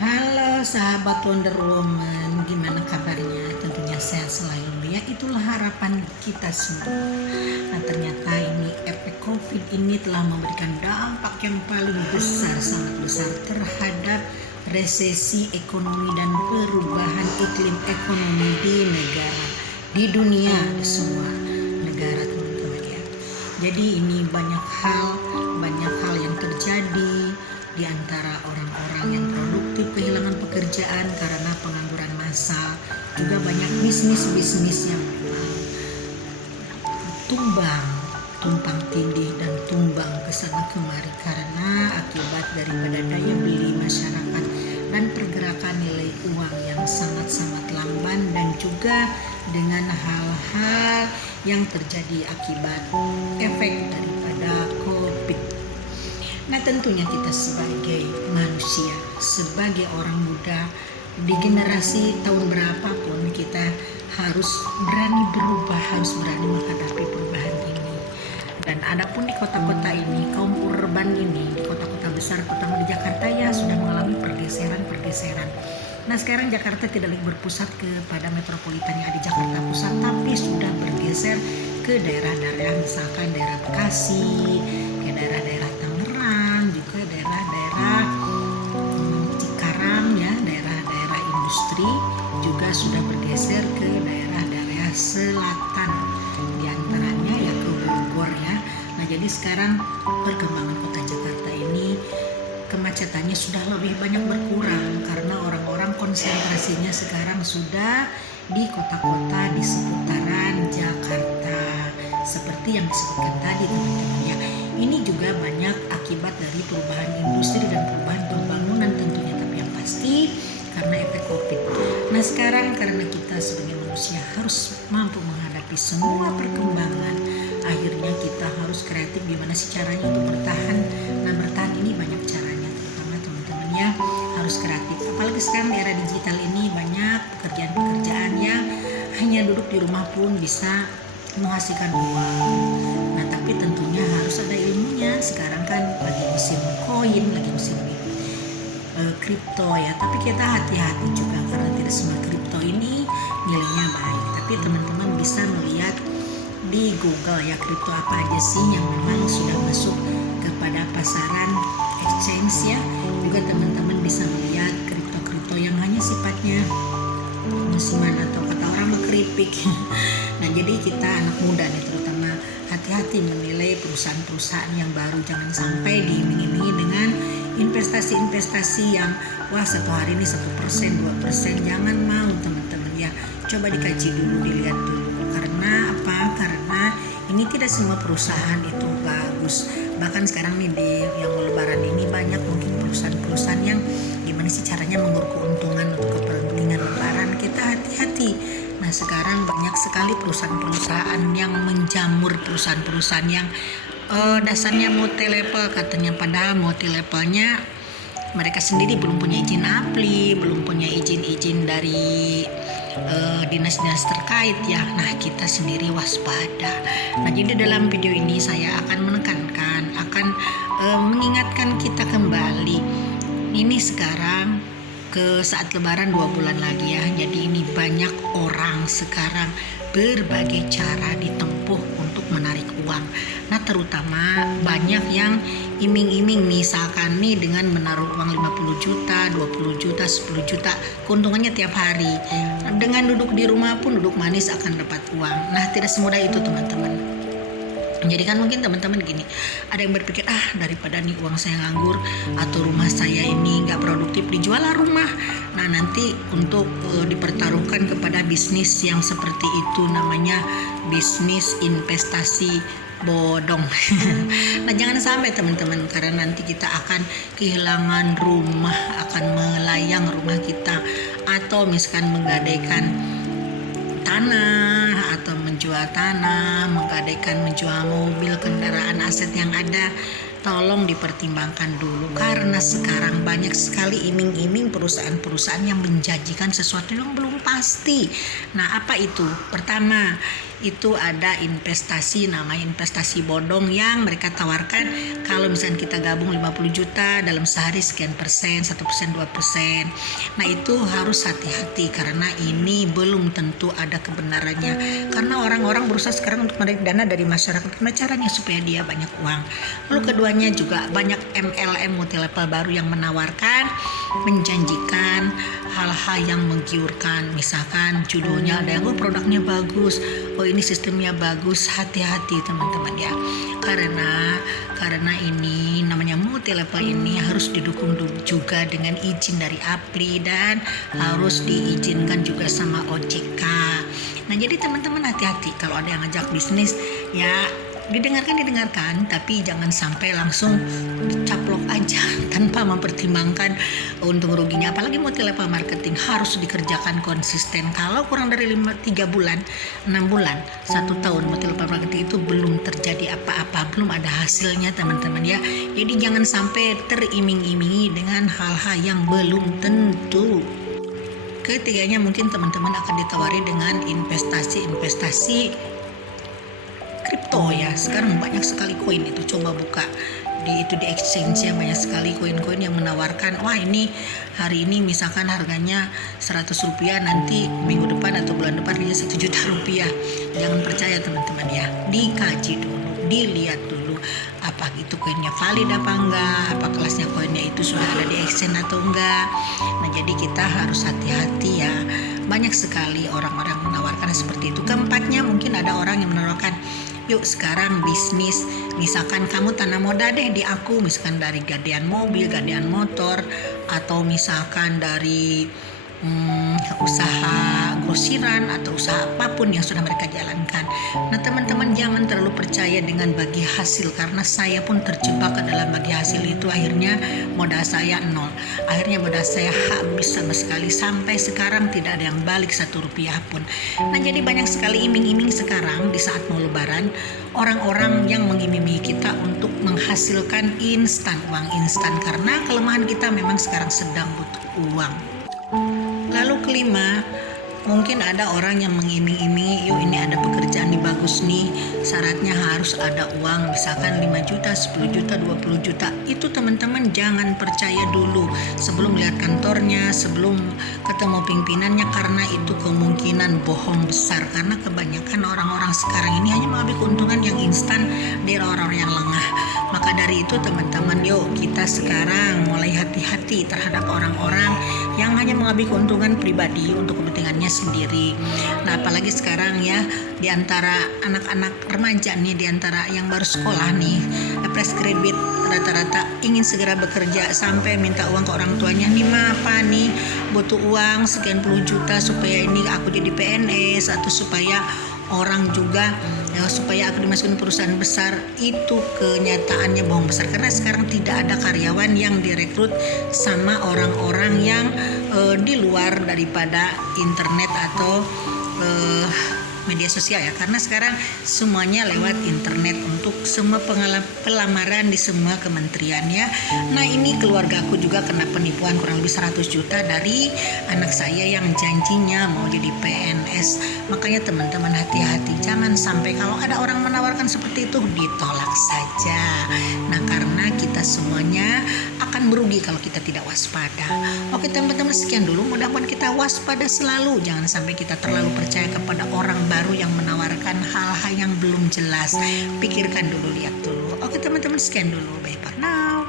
Halo sahabat Wonder Woman, gimana kabarnya? Tentunya sehat selalu ya, itulah harapan kita semua. Nah ternyata ini efek COVID ini telah memberikan dampak yang paling besar, sangat besar terhadap resesi ekonomi dan perubahan iklim ekonomi di negara, di dunia, di semua negara teman-teman ya. Jadi ini banyak hal yang terjadi di antara orang-orang yang produktif kehilangan pekerjaan karena pengangguran massal, juga banyak bisnis-bisnis yang memang tumpang tindih dan tumbang ke sana kemari karena akibat daripada daya beli masyarakat dan pergerakan nilai uang yang sangat-sangat lamban, dan juga dengan hal-hal yang terjadi akibat efek daripada COVID. Nah tentunya kita sebagai manusia, sebagai orang muda di generasi tahun berapapun, kita harus berani berubah, harus berani menghadapi perubahan ini. Dan adapun di kota-kota ini, kaum urban ini, di kota-kota besar, terutama di Jakarta ya sudah mengalami pergeseran. Nah sekarang Jakarta tidak lagi berpusat kepada metropolitan yang ada di Jakarta Pusat, tapi sudah bergeser ke daerah-daerah, misalkan daerah Bekasi, ke daerah-daerah juga daerah-daerah Cikarang ya, daerah-daerah industri juga sudah bergeser ke daerah-daerah selatan, diantaranya ya ke Bogor ya. Nah jadi sekarang perkembangan kota Jakarta ini kemacetannya sudah lebih banyak berkurang karena orang-orang konsentrasinya sekarang sudah di kota-kota di seputaran Jakarta seperti yang disebutkan tadi teman-teman ya. Ini juga banyak akibat dari perubahan industri dan perubahan pembangunan tentunya, tapi yang pasti karena efek COVID. Nah sekarang karena kita sebagai manusia harus mampu menghadapi semua perkembangan, akhirnya kita harus kreatif gimana sih caranya untuk bertahan. Nah bertahan ini banyak caranya, terutama teman-teman ya harus kreatif. Apalagi sekarang di era digital ini banyak pekerjaan-pekerjaan yang hanya duduk di rumah pun bisa menghasilkan uang. Nah tapi tentunya harus ada ilmunya. Sekarang kan lagi musim koin, lagi musim kripto ya, tapi kita hati-hati juga karena tidak semua kripto ini nilainya baik. Tapi teman-teman bisa melihat di Google ya, kripto apa aja sih yang memang sudah masuk kepada pasaran exchange ya. Juga teman-teman bisa melihat kripto-kripto yang hanya sifatnya musiman atau kata orang keripik. Nah jadi kita anak muda nih terutama hati-hati menilai perusahaan-perusahaan yang baru, jangan sampai diiming-imingi dengan investasi-investasi yang wah satu hari ini 1%, 2%, jangan mau teman-teman ya. Coba dikaji dulu, dilihat dulu. Karena apa? Karena ini tidak semua perusahaan itu bagus. Bahkan sekarang nih di yang lebaran ini banyak mungkin perusahaan-perusahaan yang gimana sih caranya mengurus keuntungan untuk kepentingan lebaran. Kita hati-hati. Nah sekarang banyak sekali perusahaan-perusahaan yang menjamur, perusahaan-perusahaan yang dasarnya multi-level katanya, padahal multi-levelnya mereka sendiri belum punya izin APLI, belum punya izin-izin dari dinas-dinas terkait ya. Nah kita sendiri waspada. Nah jadi dalam video ini saya akan menekankan, akan mengingatkan kita kembali. Ini sekarang ke saat lebaran 2 bulan lagi ya. Jadi ini banyak orang sekarang berbagai cara ditempuh untuk menarik uang. Nah terutama banyak yang iming-iming, misalkan nih dengan menaruh uang 50 juta, 20 juta, 10 juta, keuntungannya tiap hari. Dengan duduk di rumah pun duduk manis akan dapat uang. Nah tidak semudah itu teman-teman. Jadi kan mungkin teman-teman gini, ada yang berpikir daripada nih uang saya nganggur atau rumah saya ini nggak produktif, dijual rumah. Nah nanti untuk dipertaruhkan kepada bisnis yang seperti itu, namanya bisnis investasi bodong. Nah jangan sampai teman-teman, karena nanti kita akan kehilangan rumah, akan melayang rumah kita, atau misalkan menggadaikan tanah atau menjual tanah, menggadaikan menjual mobil, kendaraan, aset yang ada. Tolong dipertimbangkan dulu karena sekarang banyak sekali iming-iming perusahaan-perusahaan yang menjanjikan sesuatu yang belum pasti. Nah apa itu? Pertama, itu ada investasi, nama investasi bodong yang mereka tawarkan. Kalau misalnya kita gabung 50 juta dalam sehari sekian persen, 1%, 2%. Nah itu harus hati-hati karena ini belum tentu ada kebenarannya. Karena orang-orang berusaha sekarang untuk menarik dana dari masyarakat. Gimana caranya supaya dia banyak uang. Lalu keduanya juga banyak MLM multi level baru yang menawarkan, menjanjikan hal-hal yang menggiurkan. Misalkan judulnya ada yang produknya bagus, ini sistemnya bagus. Hati-hati teman-teman ya, karena ini namanya multi level ini harus didukung juga dengan izin dari APLI dan harus diizinkan juga sama OJK. Nah jadi teman-teman hati-hati kalau ada yang ngajak bisnis ya, didengarkan tapi jangan sampai langsung dicaplok aja tanpa mempertimbangkan untung ruginya. Apalagi multi level marketing harus dikerjakan konsisten. Kalau kurang dari 3 bulan, 6 bulan, 1 tahun multi level marketing itu belum terjadi apa-apa, belum ada hasilnya teman-teman ya. Jadi jangan sampai teriming-imingi dengan hal-hal yang belum tentu. Ketiganya mungkin teman-teman akan ditawari dengan investasi kripto ya. Sekarang banyak sekali koin itu, coba buka di exchange ya, banyak sekali koin-koin yang menawarkan, wah ini hari ini misalkan harganya 100 rupiah, nanti minggu depan atau bulan depan harganya 1 juta rupiah. Jangan percaya teman-teman ya, dikaji dulu, dilihat dulu apa itu koinnya valid apa enggak, apa kelasnya koinnya itu sudah ada di exchange atau enggak. Nah jadi kita harus hati-hati ya, banyak sekali orang-orang menawarkan seperti itu. Keempatnya mungkin ada orang yang menawarkan, yuk sekarang bisnis, misalkan kamu tanam modal deh di aku, misalkan dari gadean mobil, gadean motor, atau misalkan dari usaha grosiran atau usaha apapun yang sudah mereka jalankan. Nah teman-teman jangan terlalu percaya dengan bagi hasil, karena saya pun terjebak ke dalam bagi hasil itu. Akhirnya modal saya nol, akhirnya modal saya habis sama sekali, sampai sekarang tidak ada yang balik 1 rupiah pun. Nah jadi banyak sekali iming-iming sekarang di saat mau lebaran, orang-orang yang mengiming-imingi kita untuk menghasilkan uang instan, karena kelemahan kita memang sekarang sedang butuh uang. Lalu kelima, mungkin ada orang yang mengiming-imingi, yuk ini ada pekerjaan nih bagus nih, syaratnya harus ada uang, misalkan 5 juta, 10 juta, 20 juta. Itu teman-teman jangan percaya dulu sebelum lihat kantornya, sebelum ketemu pimpinannya, karena itu kemungkinan bohong besar. Karena kebanyakan orang-orang sekarang ini hanya mengambil keuntungan yang instan dari orang-orang yang lengah. Maka dari itu teman-teman, yuk kita sekarang mulai hati-hati terhadap orang-orang yang hanya mengambil keuntungan pribadi untuk kepentingannya sendiri. Nah apalagi sekarang ya, di antara anak-anak remaja nih, di antara yang baru sekolah nih, fresh graduate, rata-rata ingin segera bekerja sampai minta uang ke orang tuanya, nih ma apa nih butuh uang sekian puluh juta supaya ini aku jadi PNS, atau supaya orang juga ya, supaya aku dimasukin perusahaan besar. Itu kenyataannya bohong besar, karena sekarang tidak ada karyawan yang direkrut sama orang-orang yang di luar daripada internet atau media sosial ya, karena sekarang semuanya lewat internet untuk semua pelamaran di semua kementerian ya. Nah ini keluarga aku juga kena penipuan kurang lebih 100 juta dari anak saya yang janjinya mau jadi PNS. Makanya teman-teman hati-hati, jangan sampai kalau ada orang menawarkan seperti itu ditolak saja. Nah karena kita semuanya akan merugi kalau kita tidak waspada. Oke teman-teman, sekian dulu, mudah-mudahan kita waspada selalu, jangan sampai kita terlalu percaya kepada orang baru yang menawarkan hal-hal yang belum jelas. Pikirkan dulu, lihat dulu. Oke teman-teman, sekian dulu, bye for now.